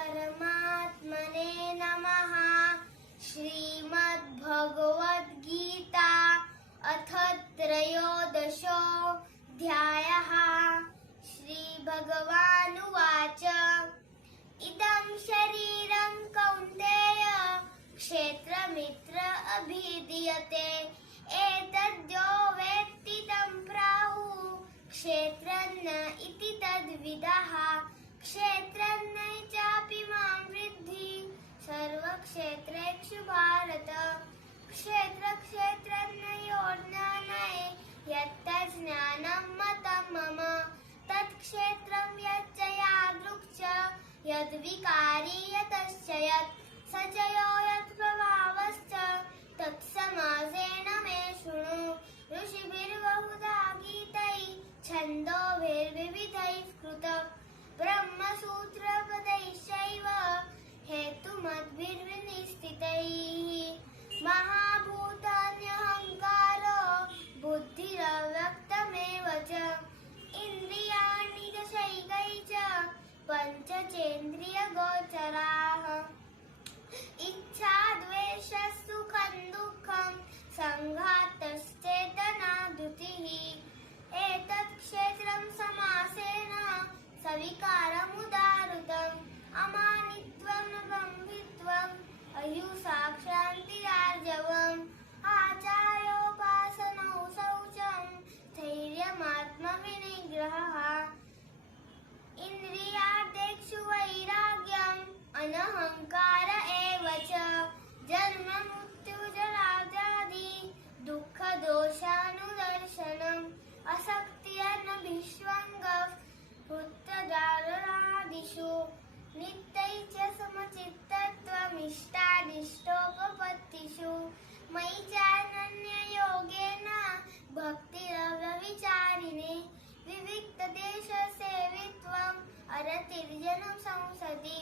परमात्मने नमः। श्रीमद्भगवद्गीता अथ त्रयोदशोऽध्यायः। श्रीभगवानुवाच इदं शरीरं कौन्तेय क्षेत्रमित्र अभिधीयते। एतद्यो वेत्ति तं प्राहुः क्षेत्रज्ञ इति तद्विदः। क्षेत्रज्ञ चापि मां विद्धि सर्वक्षेत्रेषु भारत। क्षेत्रक्षेत्रज्ञयोर्ज्ञाने यत्तज्ज्ञानं मतं मम। तत्क्षेत्रं यच्च यादृक् च यद्विकारी यतश्च यत् स च यो यत्प्रभावश्च तत्समासेन मे शृणु। ऋषिभिर्बहुधा गीतैः छन्दोभिर्विविधैः कृतम्। ब्रह्मसूत्रपदैश्चैव हेतुमद्भिर्विनिश्चितैः। महाभूतान्यहङ्कारो बुद्धिरव्यक्तमेव च। इन्द्रियाणि दशैकैः च पञ्चचेन्द्रियगोचराः। इच्छा द्वेषः सुखं दुःखं सङ्घातश्चेतना धृतिः। एतत् क्षेत्रं समासेन सविकारमुदाहृतम्। अमानित्वं ब्रह्मविद्त्वम् अहिंसा क्षान्तिरार्जवम् आचार्योपासनौ शौचं स्थैर्यमात्मविनिग्रहः। इन्द्रियार्थेषु वैराग्यम् अनहङ्कार एव च। जन्म मृत्यु जराव्याधि दुःखदोषानुदर्शनम् असक्तिर्नभिष्वङ्गः पुत्रदारादिषु। नित्यैः च समचित्तत्वमिष्टानिष्टोपपत्तिषु। मयि चानन्ययोगेन भक्तिरव्यभिचारिणे। विविक्तदेशसेवित्वम् अरतिर्जनं संसदि